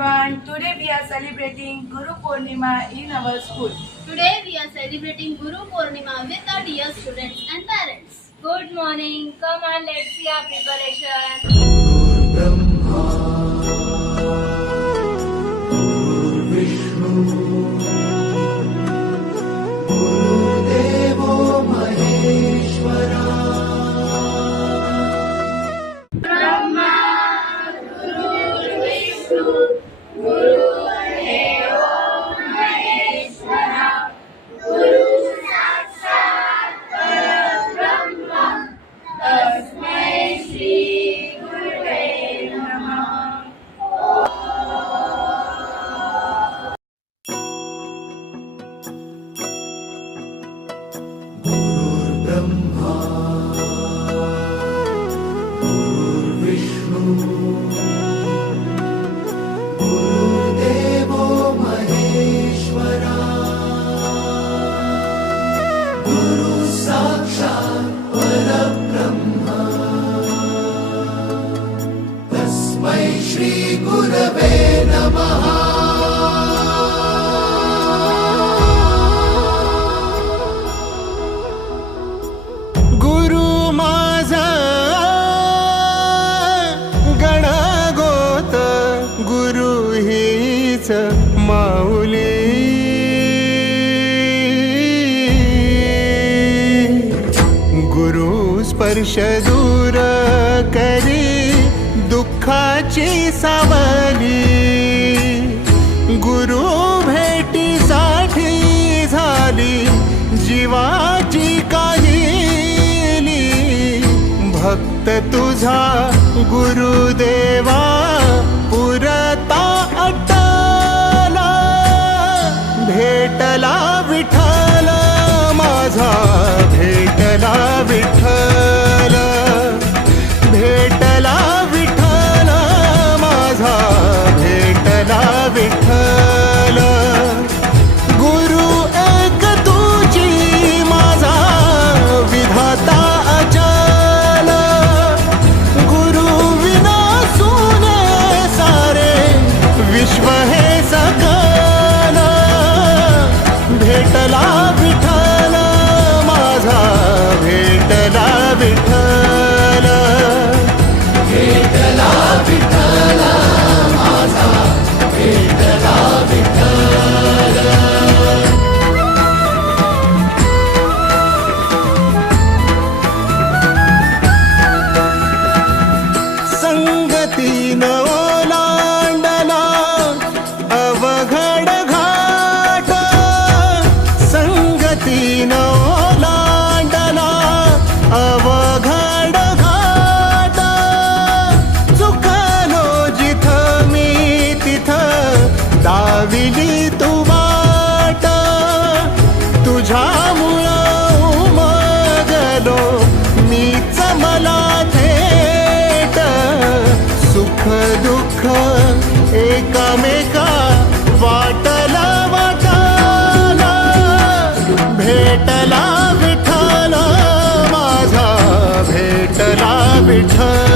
everyone. Today we are celebrating Guru Purnima in our school. Today we are celebrating Guru Purnima with our dear students and parents. Good morning. Come on, let's see our preparation. Shri गुरवे नमः। गुरु माझा गणगोत, गुरु हीच माऊली। गुरु स्पर्श दूर करी दुःखाची सावली। गुरु भेटीसाठी झाली जीवाची काहिली। भक्त तुझा गुरुदेवा पुरता अटला। भेटला विठ्ठल माझा, भेटला विठ्ठल, भेटला विठ्ठल माझा, भेटला विठ्ठल। गुरु एक तुझी माझा विधाता अचल। गुरु विना सुने सारे विश्व हे सकल। भेटला विठ्ठल माझा, भेटला विठ्ठल, भेटला विठ्ठल माझा, भेटला विठ्ठल। संगतीन ओलांडला अवघड घाट। संगतीन ओलांडला अवघड घाट। चुकलो जिथं मी तिथं दाविली तू वाट। तुझ्यामुळं उमगलो मीच मला थेट। सुख दुःख एकामेका वाटला वाटाला। भेटला विठ्ठल माझा, भेटला विठ्ठल।